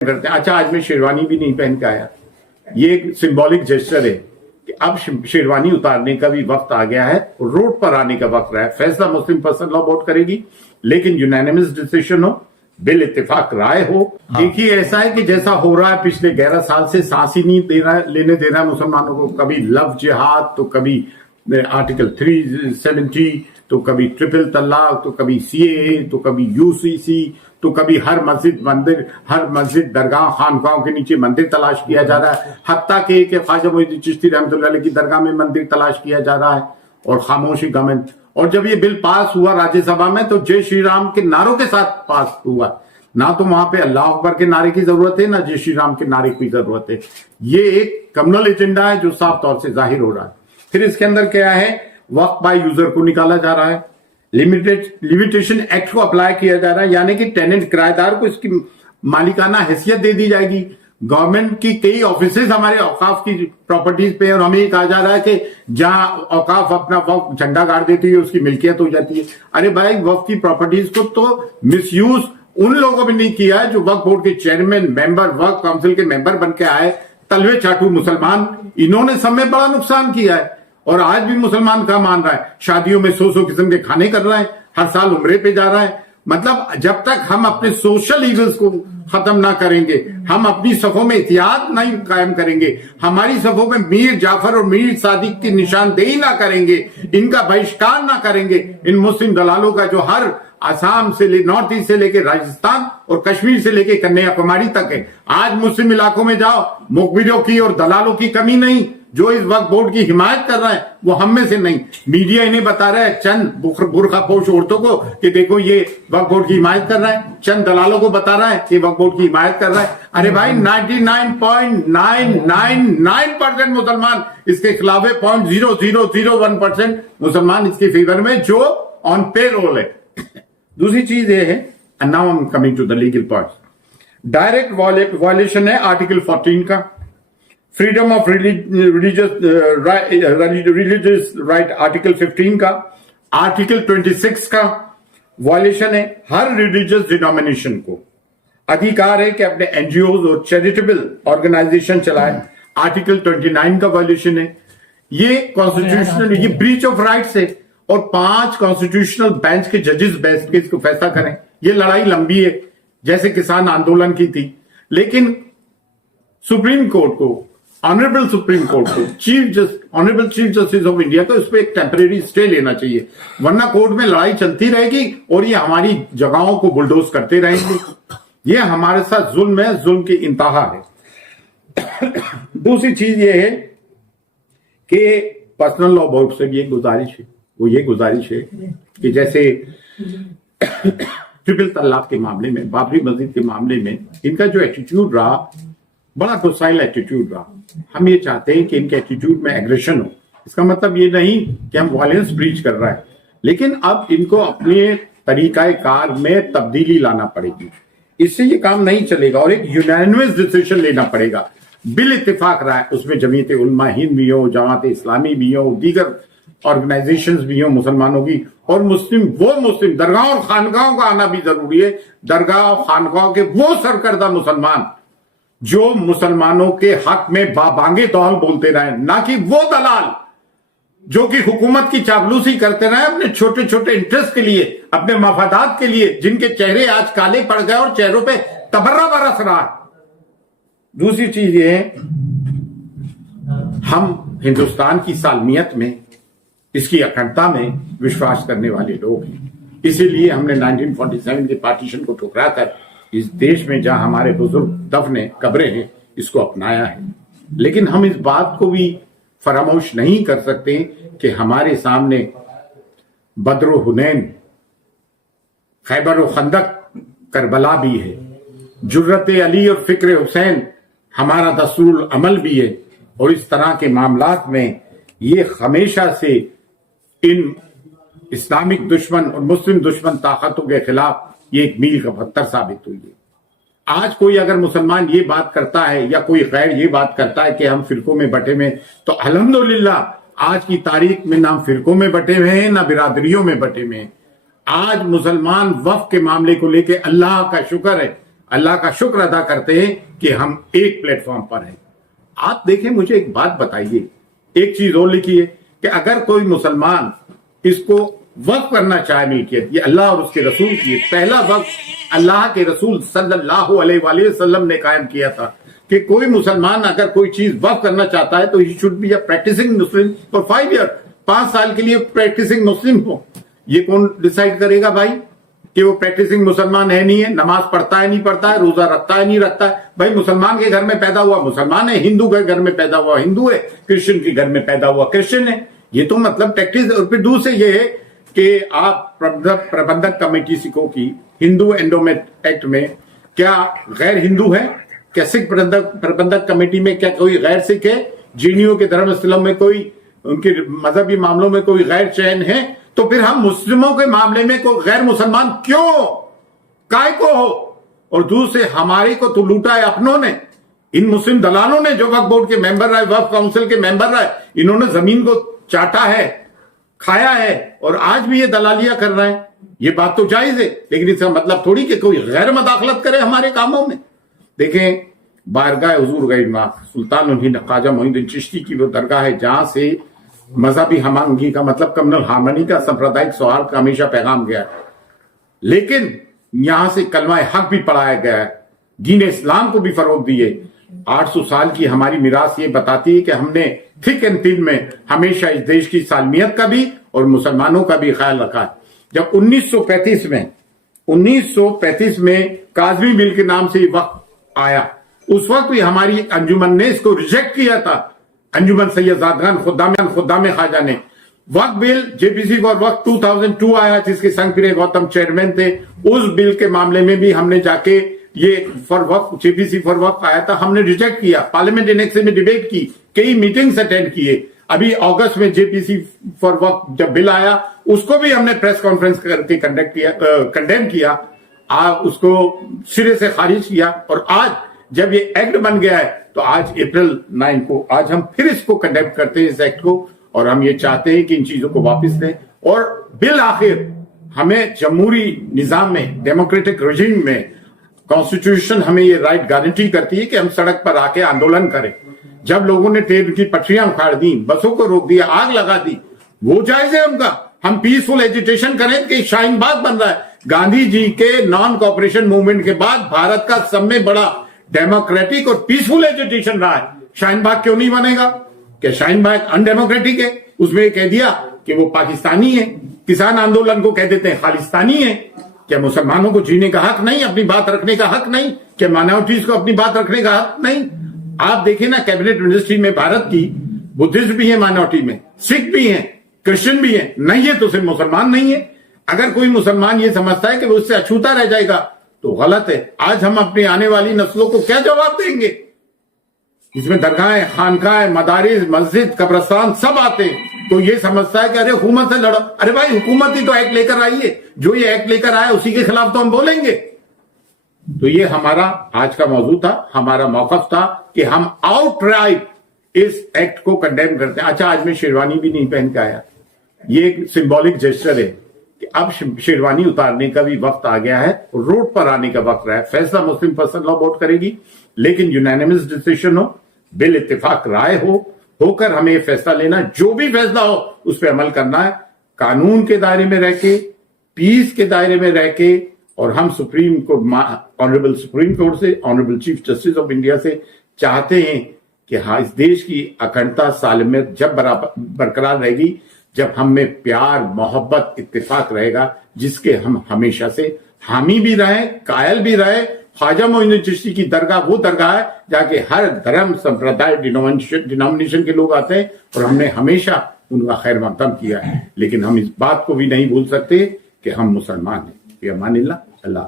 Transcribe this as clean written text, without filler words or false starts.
کرتے ہیں. اچھا آج میں شیروانی بھی نہیں پہن کے آیا. یہ ایک سمبولک جیسچر ہے کہ اب شیروانی اتارنے کا بھی وقت آ گیا ہے, روڈ پر آنے کا وقت رہا ہے. فیصلہ مسلم پرسنل لا بورڈ کرے گی لیکن یونانیمس ڈیسیشن ہو, بل اتفاق رائے ہو. دیکھیے ایسا ہے کہ جیسا ہو رہا ہے پچھلے 11 سال سے سانس ہی نہیں لینے دے رہا ہے مسلمانوں کو. کبھی لو جہاد تو کبھی آرٹیکل 370 تو کبھی ٹرپل طلاق تو کبھی CAA تو کبھی UCC تو کبھی ہر مسجد درگاہ خانقاہوں کے نیچے مندر تلاش کیا جا رہا ہے. حتیٰ کہ خواجہ معین الدین چشتی رحمۃ اللہ علیہ کی درگاہ میں مندر تلاش کیا جا رہا ہے اور خاموشی گورنمنٹ. اور جب یہ بل پاس ہوا راجیہ سبھا میں تو جے شری رام کے نعروں کے ساتھ پاس ہوا. نہ تو وہاں پہ اللہ اکبر کے نعرے کی ضرورت ہے نہ جے شری رام کے نعرے کی ضرورت ہے. یہ ایک کمنل ایجنڈا ہے جو صاف طور سے ظاہر ہو رہا ہے. پھر اس کے اندر کیا ہے, وقت بائی یوزر کو نکالا جا رہا ہے, لیمیٹیشن ایکٹ کو اپلائی کیا جا رہا ہے, یعنی کہ ٹیننٹ کرایہ دار کو اس کی مالکانہ حیثیت دے دی جائے گی. گورنمنٹ کی کئی آفیسز ہمارے اوقاف کی پراپرٹیز پہ اور ہمیں یہ کہا جا رہا ہے کہ جہاں اوقاف اپنا وقف جھنڈا گاڑ دیتی ہے اس کی ملکیت ہو جاتی ہے. ارے بھائی وقف کی پراپرٹیز کو تو مس یوز ان لوگوں بھی نہیں کیا ہے جو وقف بورڈ کے چیئرمین, ممبر, وقف کونسل کے ممبر بن کے آئے, تلوے چاٹو مسلمان. انہوں نے سب میں بڑا نقصان کیا ہے اور آج بھی مسلمان کا مان رہا ہے. شادیوں میں 100 قسم کے کھانے کر رہا ہے, ہر سال عمرے پہ جا رہا ہے. مطلب جب تک ہم اپنے سوشل ایونٹس کو ختم نہ کریں گے, ہم اپنی صفوں میں احتیاط نہیں قائم کریں گے, ہماری صفوں میں میر جعفر اور میر صادق کی نشاندہی نہ کریں گے, ان کا بہشکار نہ کریں گے, ان مسلم دلالوں کا جو ہر آسام سے نارتھ ایسٹ سے لے کے راجستھان اور کشمیر سے لے کے کنیا کماری تک ہے. آج مسلم علاقوں میں جاؤ, مخبروں کی اور دلالوں کی کمی نہیں. جو اس وقت بورڈ کی حمایت کر رہا ہے وہ ہم میں سے نہیں. میڈیا انہیں بتا رہا ہے چند برقع پوش عورتوں کو کہ دیکھو یہ وقت بورڈ کی حمایت کر رہا ہے, چند دلالوں کو بتا رہا ہے کہ وقت بورڈ کی حمایت کر رہا ہے. ارے بھائی 99.999% مسلمان اس کے خلاف ہے, 0.0001% مسلمان اس کے فیور میں جو آن پے رول ہے. دوسری چیز یہ ہے, and now I'm coming to the legal parts. Direct violation ہے آرٹیکل 14 کا, freedom of religious right article 15 کا, آرٹیکل 26 کا وائلیشن ہے. ہر ریلیجیس ڈینومینیشن کو ادھیکار ہے کہ اپنے NGOs اور چیریٹیبل آرگنائزیشن چلائے. آرٹیکل 29 کا وائلیشن ہے. یہ کانسٹیٹیوشنل, یہ بریچ آف رائٹس ہے اور 5 کانسٹیٹیوشنل بینچ کے ججز بیٹھ کے اس کو فیصلہ کریں. یہ لڑائی لمبی ہے جیسے کسان آندولن کی تھی, لیکن سپریم کورٹ کو, آنریبل سپریم کورٹ کو, honourable chief justice of India کو اس پہ ایک ٹیمپریری اسٹے لینا چاہیے, ورنہ کورٹ میں لڑائی چلتی رہے گی اور یہ ہماری جگہوں کو بلڈوز کرتے رہیں گے. یہ ہمارے ساتھ ظلم ہے, ظلم کی انتہا ہے. دوسری چیز یہ ہے کہ پرسنل لا بورڈ سے بھی ایک گزارش ہے, وہ یہ گزارش ہے کہ جیسے ٹرپل طلاق کے معاملے میں, بابری مسجد کے معاملے میں ان کا جو ایٹیٹیوڈ رہا بڑا ڈوسائل ایٹیٹیوڈ رہا. ہم یہ چاہتے ہیں کہ ان کے ایٹیٹیوڈ میں ایگریشن ہو. اس کا مطلب یہ نہیں کہ ہم وائلنس بریچ کر رہے ہیں, لیکن اب ان کو اپنے طریقہ کار میں تبدیلی لانا پڑے گی. اس سے یہ کام نہیں چلے گا اور ایک یونانیمس ڈیسیشن لینا پڑے گا. بل اتفاق رہا ہے, اس میں جمعیت علماء ہند بھی ہو, جماعت اسلامی بھی ہو, دیگر آرگنائزیشنز بھی ہوں مسلمانوں کی, اور مسلم درگاہوں اور خانقاہوں کا آنا بھی ضروری ہے. درگاہ اور خانقاہوں کے وہ سرکردہ مسلمان جو مسلمانوں کے حق میں بابانگے دوہل بولتے رہیں, نہ کہ وہ دلال جو کہ حکومت کی چاپلوسی کرتے رہے اپنے چھوٹے چھوٹے انٹرسٹ کے لیے, اپنے مفادات کے لیے, جن کے چہرے آج کالے پڑ گئے اور چہروں پہ تبرہ برس رہا. دوسری چیز یہ ہے, ہم ہندوستان کی سالمیت میں, اس کی اکھنڈتا میں وشواس کرنے والے لوگ ہیں. اسی لیے ہم نے 1947 کے پارٹیشن کو ٹھکرا کر اس دیش میں جہاں ہمارے بزرگ دفن ہیں, قبریں ہیں, اس کو اپنایا ہے. لیکن ہم اس بات کو بھی فراموش نہیں کر سکتے کہ ہمارے سامنے بدر و حنین, خیبر و خندق, کربلا بھی ہے. جرت علی اور فکر حسین ہمارا دستور العمل بھی ہے. اور اس طرح کے معاملات میں یہ ہمیشہ سے ان اسلامک دشمن اور مسلم دشمن طاقتوں کے خلاف یہ ایک میل کا پتھر ثابت ہوئی ہے. آج کوئی اگر مسلمان یہ بات کرتا ہے یا کوئی غیر یہ بات کرتا ہے کہ ہم فرقوں میں بٹے ہوئے, تو الحمدللہ آج کی تاریخ میں نہ ہم فرقوں میں بٹے ہوئے ہیں نہ برادریوں میں بٹے ہوئے ہیں. آج مسلمان وقف کے معاملے کو لے کے اللہ کا شکر ہے, अल्लाह का शुक्र अदा करते हैं कि हम एक प्लेटफॉर्म पर हैं। आप देखें, मुझे एक बात बताइए, एक चीज और लिखिए कि अगर कोई मुसलमान इसको वक्फ करना चाहे मिल्कियत, ये अल्लाह और उसके रसूल की, पहला वक्फ अल्लाह के रसूल सल्लल्लाहु अलैहि वसल्लम ने कायम किया था कि कोई मुसलमान अगर कोई चीज वक्फ करना चाहता है तो he should be a practising Muslim for 5 year, 5 साल के लिए प्रैक्टिसिंग मुस्लिम हो। ये कौन डिसाइड करेगा भाई कि वो प्रैक्टिसिंग मुसलमान है नहीं है, नमाज पढ़ता है नहीं पढ़ता है, रोजा रखता है नहीं रखता है? भाई मुसलमान के घर में पैदा हुआ मुसलमान है, हिंदू के घर में पैदा हुआ हिंदू है, क्रिश्चियन के घर में पैदा हुआ क्रिश्चियन है। ये तो मतलब प्रैक्टिस। और फिर दूसरे ये है कि आप प्रबंधक कमेटी सिखों की हिंदू एंडोमेंट एक्ट में क्या गैर हिंदू है? क्या सिख प्रबंधक कमेटी में क्या कोई गैर सिख है? जीनियों के धर्म स्थलों में कोई, उनके मजहबी मामलों में कोई गैर चयन है? तो फिर हम मुस्लिमों के मामले में कोई गैर मुसलमान क्यों, काय को हो? और दूसरे हमारे को तो लूटा है अपनों ने, इन मुस्लिम दलालों ने जो वक्फ बोर्ड के मेंबर रहे, वक्फ काउंसिल के मेंबर रहे, इन्होंने जमीन को चाटा है, खाया है और आज भी ये दलालियां कर रहे हैं। ये बात तो जायज है, लेकिन इसका मतलब थोड़ी कि कोई गैर मदाखलत करे हमारे कामों में। देखें, बारगाह हुजूर गैर सुल्तान ख्वाजा मोइनुद्दीन चिश्ती की वो दरगाह है जहां से मजहबी हमआहंगी का मतलब कम्युनल हार्मनी का, सांप्रदायिक सौहार्द का हमेशा पैगाम गया है। लेकिन यहां से कलमा हक भी पढ़ाया गया है, दीन इस्लाम को भी फरोग दिए। 800 साल की हमारी मिरास ये बताती है कि हमने थिक एंड थिन में हमेशा इस देश की सालमियत का भी और मुसलमानों का भी ख्याल रखा है। जब 1935 में काजमी बिल के नाम से वक्त आया, उस वक्त भी हमारी अंजुमन ने इसको रिजेक्ट किया था। अंजुमन सैयदान खुद्दाम ख्वाजा ने वक्त बिल जेपीसी फॉर वक्त 2002 आया, जिसके संग फिर गौतम चेयरमैन थे। उस बिल के मामले में भी हमने जाके ये फॉर वक्त जेपीसी फॉर वक्त आया था, हमने रिजेक्ट किया। पार्लियामेंट इनेक्शन में डिबेट की, कई मीटिंग्स अटेंड किए। अभी अगस्त में जेपीसी फॉर वक्त जब बिल आया, उसको भी हमने प्रेस कॉन्फ्रेंस करके कंडेम किया, उसको सिरे से खारिज किया। और आज जब ये एक्ट बन गया है तो आज अप्रैल 9 को आज हम फिर इसको कंडेम करते हैं, इस एक्ट को, और हम ये चाहते हैं कि इन चीजों को वापस लें। और बिल आखिर हमें जमहूरी निजाम में, डेमोक्रेटिक रेजिम में कॉन्स्टिट्यूशन हमें ये राइट गारंटी करती है कि हम सड़क पर आके आंदोलन करें। जब लोगों ने ट्रेन की पटरियां उखाड़ दी, बसों को रोक दिया, आग लगा दी, वो जायज है उनका। हम पीसफुल एजिटेशन करें कि शाहीन बाग बन रहा है। गांधी जी के नॉन कॉपरेशन मूवमेंट के बाद भारत का सब में बड़ा डेमोक्रेटिक और पीसफुल एजिटेशन रहा है। शाहीन बाग क्यों नहीं बनेगा? क्या शाहीन बाग अनडेमोक्रेटिक है? उसमें कह दिया कि वो पाकिस्तानी है। किसान आंदोलन को कह देते हैं खालिस्तानी है। क्या मुसलमानों को जीने का हक नहीं, अपनी बात रखने का हक नहीं? क्या माइनॉरिटीज को अपनी बात रखने का हक नहीं? आप देखिए ना, कैबिनेट मिनिस्ट्री में भारत की बुद्धिस्ट भी है, माइनॉरिटी में सिख भी है, क्रिश्चियन भी है, नहीं है तो सिर्फ मुसलमान नहीं है। अगर कोई मुसलमान ये समझता है कि वो उससे अछूता रह जाएगा तो गलत है। आज हम अपनी आने वाली नस्लों को क्या जवाब देंगे? इसमें दरगाहें, खानकाहें, मदारिस, मस्जिद, कब्रिस्तान सब आते हैं। तो ये समझता है कि अरे हुकूमत से लड़ो। अरे भाई, हुकूमत ही तो एक्ट लेकर आई है, जो ये एक्ट लेकर आया उसी के खिलाफ तो हम बोलेंगे। तो ये हमारा आज का मौजू था, हमारा मौकफ था कि हम आउटराइट इस एक्ट को कंडेम करते हैं। अच्छा, आज मैं शेरवानी भी नहीं पहन के आया, ये एक सिंबॉलिक जेस्चर है कि अब शेरवानी उतारने का भी वक्त आ गया है, रोड पर आने का वक्त रहा है। फैसला मुस्लिम पर्सन लॉ बोर्ड करेगी, लेकिन यूनानिमस डिसीजन हो, बिल इत्तेफाक राय होकर हमें यह फैसला लेना, जो भी फैसला हो उस पर अमल करना है, कानून के दायरे में रह के, पीस के दायरे में रह के। और हम supreme court, honourable supreme court से, honourable chief justice of India से चाहते हैं कि हाँ, इस देश की अखंडता सालमियत जब बरकरार रहेगी, जब हम में प्यार, मोहब्बत, इत्तेफाक रहेगा, जिसके हम हमेशा से हामी भी रहे, कायल भी रहे। ख्वाजा मोइनुद्दीन चिश्ती की दरगाह वो दरगाह है जाके हर धर्म, संप्रदाय, डिनोमिनेशन के लोग आते हैं, और हमने हमेशा उनका खैर मकदम किया है। लेकिन हम इस बात को भी नहीं भूल सकते कि हम मुसलमान हैं। अमानिल्लाह, अल्लाह।